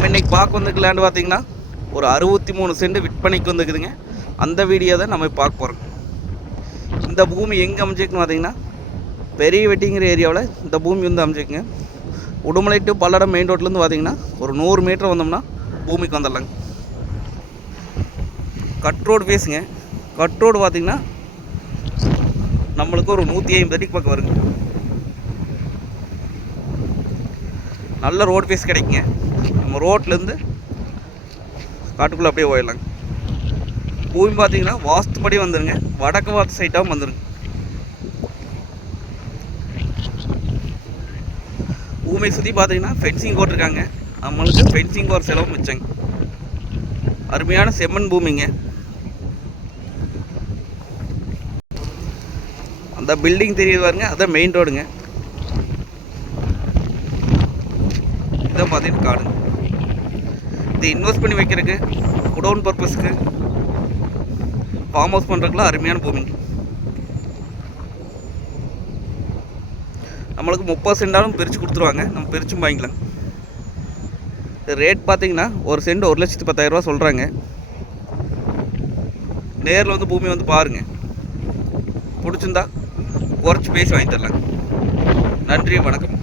நம்ம இன்றைக்கி பார்க்க வந்திருக்க லேண்டு பார்த்திங்கன்னா ஒரு 63 சென்ட் விற்பனைக்கு வந்துருக்குதுங்க. அந்த வீடியோ தான் நம்ம பார்க்க போகிறோம். இந்த பூமி எங்கே அமைஞ்சிருக்குன்னு பார்த்தீங்கன்னா பெரிய வெட்டிங்கிற ஏரியாவில் இந்த பூமி வந்து அமைஞ்சிருக்குங்க. உடுமலை டு பல்லடம் மெயின் ரோட்லேருந்து பார்த்தீங்கன்னா ஒரு 100 மீட்டர் வந்தோம்னா பூமிக்கு வந்துடலாங்க. கட் ரோடு பேசுங்க. கட் ரோடு பார்த்திங்கன்னா நம்மளுக்கு ஒரு 150 அடிக்கு பக்கம் வருங்க. நல்ல ரோடு பேஸ் கிடைக்குங்க. நம்ம ரோட்லேருந்து காட்டுக்குள்ளே அப்படியே போயிடலாங்க. பூமி பார்த்திங்கன்னா வாஸ்துப்படி வந்துடுங்க. வடக்கு வாஸ்து சைட்டாகவும் வந்துடுங்க. பூமியை சுற்றி பார்த்தீங்கன்னா ஃபென்சிங் போட்டிருக்காங்க. நம்மளுக்கு ஃபென்சிங் ஒரு செலவு மிச்சங்க. அருமையான செம்மண் பூமிங்க. அந்த பில்டிங் தெரியுது பாருங்க, அதான் மெயின் ரோடுங்க. இதான் பார்த்தீங்கன்னா காடுங்க. இது இன்வெஸ்ட் பண்ணி வைக்கிறதுக்கு, குடோன் பர்பஸ்க்கு, ஃபார்ம் ஹவுஸ் பண்ணுறதுக்குலாம் அருமையான பூமிங்க. நம்மளுக்கு 30 சென்டாலும் பிரித்து கொடுத்துருவாங்க. நம்ம பிரிச்சும் வாங்கிக்கலாம். ரேட் பார்த்தீங்கன்னா ஒரு சென்ட் 1,10,000 சொல்கிறாங்க. நேரில் வந்து பூமி வந்து பாருங்கள். பிடிச்சிருந்தா குறைச்சி பேசி வாங்கி தரலாங்க. நன்றி, வணக்கம்.